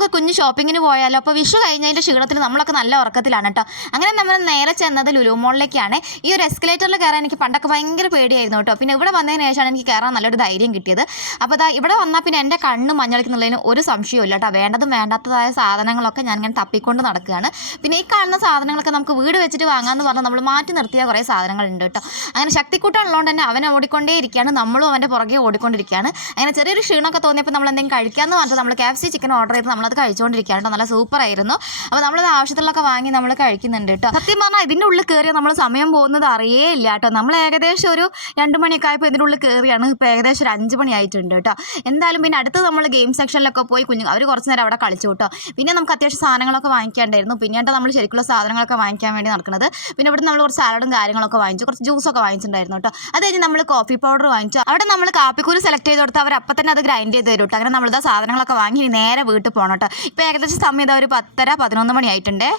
നമുക്ക് കുഞ്ഞ് ഷോപ്പിങ്ങിന് പോയാലോ? അപ്പോൾ വിഷു കഴിഞ്ഞതിന്റെ ക്ഷീണത്തിൽ നമ്മളൊക്കെ നല്ല ഉറക്കത്തിലാണ് കേട്ടോ. അങ്ങനെ നമ്മൾ നേരെ ചെന്നത് ലുലു മോളിലേക്കാണ് ഈ ഒരു എസ്കലേറ്ററിൽ കയറാൻ എനിക്ക് പണ്ടൊക്കെ ഭയങ്കര പേടിയായിരുന്നു കേട്ടോ. പിന്നെ ഇവിടെ വന്നതിന് ശേഷമാണ് എനിക്ക് കയറാൻ നല്ലൊരു ധൈര്യം കിട്ടിയത്. അപ്പോൾ ദാ ഇവിടെ വന്നാൽ പിന്നെ എന്റെ കണ്ണ് മഞ്ഞളിക്കുന്നുള്ളതിന് ഒരു സംശയവും ഇല്ല കേട്ടോ. വേണ്ടതും വേണ്ടാത്തതായ സാധനങ്ങളൊക്കെ ഞാൻ ഇങ്ങനെ തപ്പിക്കൊണ്ട് നടക്കുകയാണ്. പിന്നെ ഈ കാണുന്ന സാധനങ്ങളൊക്കെ നമുക്ക് വീട് വെച്ചിട്ട് വാങ്ങാമെന്ന് പറഞ്ഞാൽ നമ്മൾ മാറ്റി നിർത്തിയ കുറേ സാധനങ്ങളുണ്ട് കേട്ടോ. അങ്ങനെ ശക്തിക്കൂട്ടുള്ളതുകൊണ്ട് തന്നെ അവനെ ഓടിക്കൊണ്ടേ ഇരിക്കുകയാണ്. നമ്മളും അവന്റെ പുറകെ ഓടിക്കൊണ്ടിരിക്കുകയാണ്. അങ്ങനെ ചെറിയൊരു ക്ഷീണമൊക്കെ തോന്നിയപ്പോൾ നമ്മൾ എന്തെങ്കിലും കഴിക്കാമെന്ന് പറഞ്ഞിട്ട് നമ്മൾ കാഫ്സി ചിക്കൻ ഓർഡർ ചെയ്ത് നമ്മളത് കഴിച്ചുകൊണ്ടിരിക്കുകയാണ് കേട്ടോ. നല്ല സൂപ്പർ ആയിരുന്നു അപ്പോൾ നമ്മളത് ആവശ്യത്തിലൊക്കെ വാങ്ങി നമ്മൾ കഴിക്കുന്നുണ്ട് കേട്ടോ. സത്യം പറഞ്ഞാൽ ഇതിന്റെ ഉള്ളിൽ കയറിയാൽ നമ്മൾ സമയം പോകുന്നത് അറിയേ ഇല്ല കേട്ടോ. നമ്മൾ ഏകദേശം ഒരു രണ്ട് മണിയൊക്കെ ആയപ്പോൾ ഇതിന്റെ ഉള്ളിൽ കയറിയാണ് ഇപ്പോൾ ഏകദേശം ഒരു അഞ്ച് മണി ആയിട്ടുണ്ട് കേട്ടോ. എന്തായാലും പിന്നെ അടുത്ത് നമ്മൾ ഗെയിം സെക്ഷനിലൊക്കെ പോയി കുഞ്ഞു അവർ കുറച്ച് നേരം അവിടെ കളിച്ചു കേട്ടോ. പിന്നെ നമുക്ക് അത്യാവശ്യം സാധനങ്ങളൊക്കെ വാങ്ങിക്കാണ്ടായിരുന്നു. പിന്നീട് നമ്മൾ ശരിക്കുള്ള സാധനങ്ങളൊക്കെ വാങ്ങിക്കാൻ വേണ്ടി നടക്കുന്നത്. പിന്നെ ഇവിടെ നമ്മൾ കുറച്ച് സാലഡും കാര്യങ്ങളൊക്കെ വാങ്ങിച്ചു. കുറച്ച് ജ്യൂസൊക്കെ വാങ്ങിച്ചിട്ടുണ്ടായിരുന്നു കേട്ടോ. അത് കഴിഞ്ഞ് നമ്മൾ കോഫി പൗഡർ വാങ്ങിച്ചു. അവിടെ നമ്മൾ കാപ്പിക്കൂര് സെലക്ട് ചെയ്ത് കൊടുത്ത് അവർ അപ്പം തന്നെ അത് ഗ്രൈൻഡ് ചെയ്ത് തരും കേട്ടോ. അങ്ങനെ നമ്മളിതാ സാധനങ്ങളൊക്കെ വാങ്ങി നേരെ വീട്ടിൽ പോകണം കേട്ടോ. ഇപ്പോൾ ഏകദേശം സമയം ഇതാ ഒരു പത്തര പതിനൊന്ന് മണി ആയിട്ടുണ്ടേ